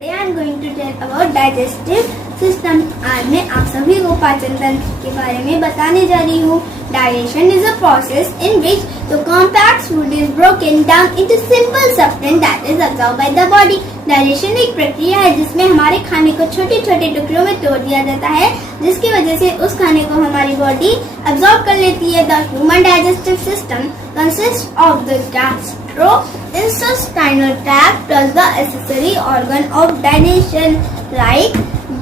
Today I am going to tell about digestive system. आज मैं आप सभी को पाचन तंत्र के बारे में बताने जा रही हूँ. Digestion is a process in which the complex food is broken down into simple substance that is absorbed by the body. Digestion एक प्रक्रिया है जिसमें हमारे खाने को छोटे छोटे टुकड़ों में तोड़ दिया जाता है, जिसकी वजह से उस खाने को हमारी बॉडी absorb कर लेती है. The human digestive system consists of the gastrointestinal tract plus the accessory organ of digestion like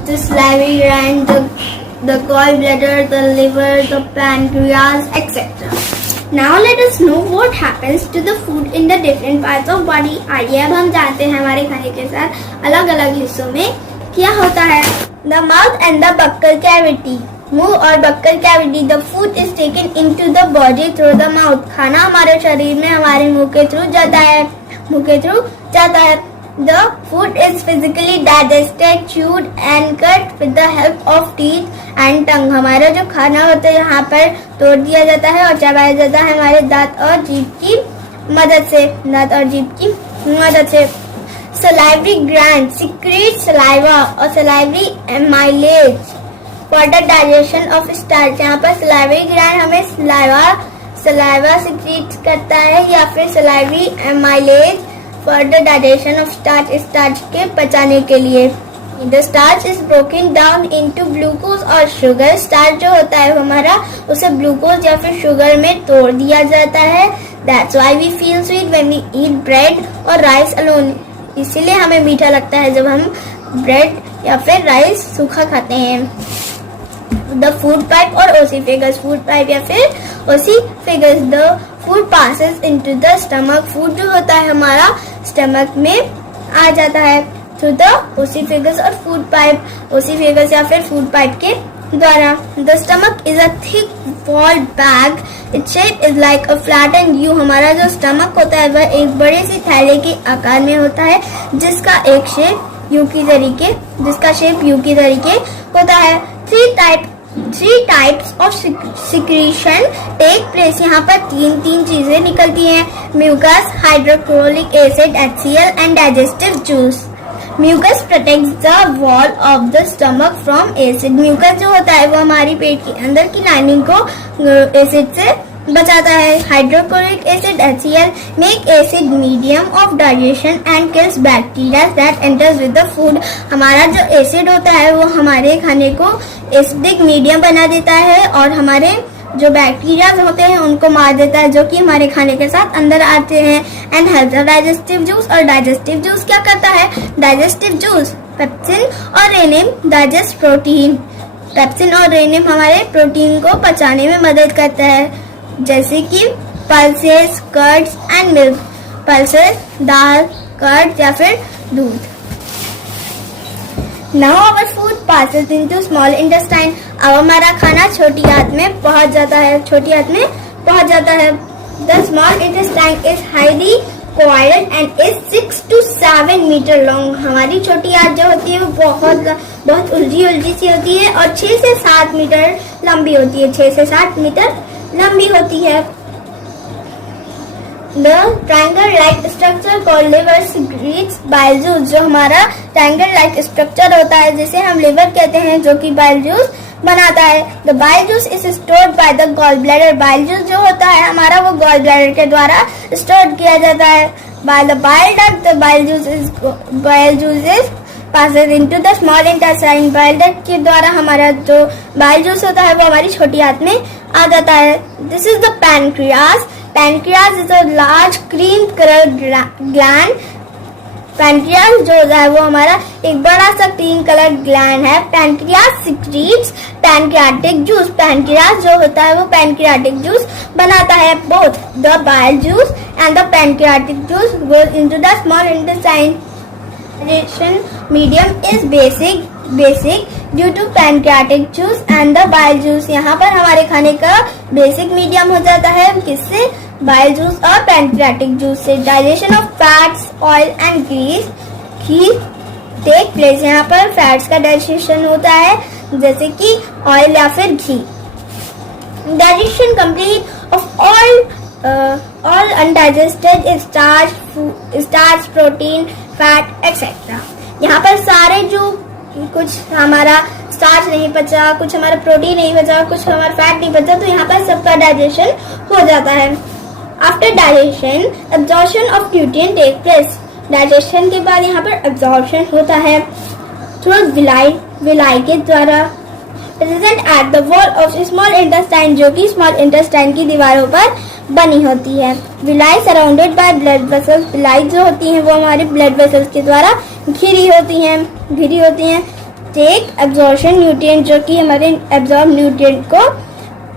the salivary gland, the gallbladder, the liver, the pancreas, etc. Now let us know what happens to the food in the different parts of body. आइए अब हम जानते हैं हमारे खाने के साथ अलग अलग हिस्सों में क्या होता है. The mouth and the buccal cavity. मुंह और buccal cavity. The food is taken into the body through the mouth. खाना हमारे शरीर में हमारे मुंह के थ्रू जाता है. The food is physically digested, chewed and cut with the help of teeth and tongue. हमारा जो खाना होता है यहाँ पर तोड़ दिया जाता है और चबाया जाता है हमारे दांत और जीभ की मदद से. Salivary gland secretes saliva or salivary amylase for the digestion of starch. यहाँ पर salivary gland हमें saliva secrete करता है या फिर salivary amylase for the digestion of starch के पचाने के लिए. The starch is broken down into glucose और sugar. Starch जो होता है हमारा उसे ग्लूकोज या फिर शुगर में तोड़ दिया जाता है. That's why we feel sweet when we eat bread or rice alone. इसीलिए हमें मीठा लगता है जब हम ब्रेड या फिर राइस सूखा खाते हैं. The food pipe और ओसीफेगस. फूड पाइप या फिर ओसीफेगस. The food passes into the stomach. Food जो होता है हमारा स्टमक में आ जाता है through the ओसीफेगस और फूड पाइप. ओसीफेगस या फिर फूड पाइप के द्वारा. The stomach is a thick walled bag. Its shape is like a flattened U. हमारा जो स्टमक होता है वह एक बड़े सी थैले के आकार में होता है जिसका शेप यू की तरीके होता है. Three types of secretion take place. यहाँ पर तीन चीजें निकलती हैं. Mucus, hydrochloric acid, HCl and digestive juice. Mucus protects the wall of the stomach from acid. Mucus जो होता है वो हमारी पेट के अंदर की लाइनिंग को एसिड से बचाता है. Hydrochloric acid, HCl make acid medium of digestion and kills bacteria that enters with the food. हमारा जो एसिड होता है वो हमारे खाने को एसिडिक मीडियम बना देता है और हमारे जो बैक्टीरिया होते हैं उनको मार देता है जो कि हमारे खाने के साथ अंदर आते हैं. And help the digestive juice. और डाइजेस्टिव जूस क्या करता है? डाइजेस्टिव जूस पेप्सिन और रेनिन डाइजेस्ट प्रोटीन. पेप्सिन और रेनिन हमारे प्रोटीन को पचाने में मदद करता है, जैसे कि pulses, curds and milk. Pulses दाल, कर्ड या फिर दूध. Now our food passes into small intestine. अब हमारा खाना छोटी आंत में पहुंच जाता है. The small intestine is highly coiled and is 6 to 7 meter long. हमारी छोटी आंत जो होती है वो बहुत उलझी सी होती है और 6 से 7 मीटर लंबी होती है. The triangle-like structure called liver secretes bile juice. जो हमारा triangle-like structure होता है जिसे हम liver कहते हैं जो कि bile juice बनाता है. The bile juice is stored by the gallbladder. Bile juice जो होता है हमारा वो gallbladder के द्वारा stored किया जाता है. By the bile duct, the bile juices passes into the small intestine. Bile duct के द्वारा हमारा जो bile juice होता है वो हमारी छोटी आंत में आ जाता है. This is the pancreas. Pancreas is a large cream colored gland. Pancreas जो होता है वो हमारा एक बड़ा सा cream colored gland है. Pancreas secretes pancreatic juice. Pancreas जो होता है वो pancreatic juice बनाता है. Both the bile juice and the pancreatic juice goes into the small intestine. Digestion medium is basic due to pancreatic juice and the bile juice. यहाँ पर हमारे खाने का बेसिक मीडियम हो जाता है किससे? बाइल जूस और पैनक्रियाटिक जूस से. Digestion of fats, oil and ghee take place. यहाँ पर फैट्स का डाइजेशन होता है जैसे कि ऑयल या फिर घी. Digestion complete of all undigested starch, protein, fat, etc. यहाँ पर सारे जो कुछ हमारा स्टार्च नहीं बचा, कुछ हमारा प्रोटीन नहीं बचा, कुछ हमारा फैट नहीं बचा, तो यहाँ पर सबका डाइजेशन हो जाता है। After digestion absorption of nutrient take place. Digestion के बाद यहाँ पर एब्जॉर्प्शन होता है थ्रू विलाई के द्वारा। Present at the wall of small intestine, जो कि स्मॉल इंटेस्टाइन की दीवारों पर बनी होती है। Villi surrounded by blood vessels, villi जो होती हैं वो हमारे ब्लड वेसल्स के द्वारा घिरी होती हैं। टेक एब्जॉर्प्शन न्यूट्रिएंट, जो कि हमारे एब्जॉर्ब न्यूट्रिएंट को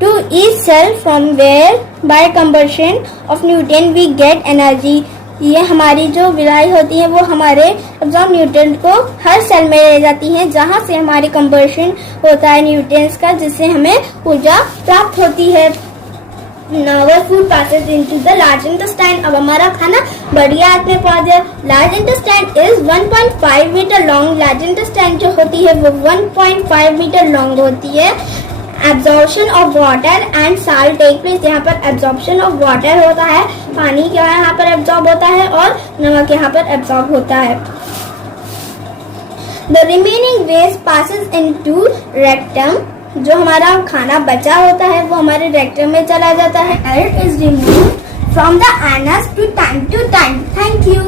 to each cell from where by combustion of nutrient we get energy. ये हमारी जो विलाई होती है वो हमारे एब्जॉर्ब न्यूट्रिएंट को हर सेल में ले जाती हैं, जहां से हमारी कंबशन होता है न्यूट्रिएंट्स का, जिससे हमें ऊर्जा प्राप्त होती है। Now our food passes into the large intestine. अब हमारा खाना बड़ी आंत में पहुंच गया। Large intestine is 1.5 metre long. Large intestine जो होती है वो 1.5 मीटर लॉन्ग होती है। Absorption of water and salt take place. यहाँ पर एब्जॉर्प्शन ऑफ वाटर होता है, पानी क्या यहाँ पर एब्जॉर्ब होता है, और नमक यहाँ पर एब्जॉर्ब होता है। The remaining waste passes into rectum. जो हमारा खाना बचा होता है वो हमारे रेक्टम में चला जाता है। It is removed from the anus to time. Thank you.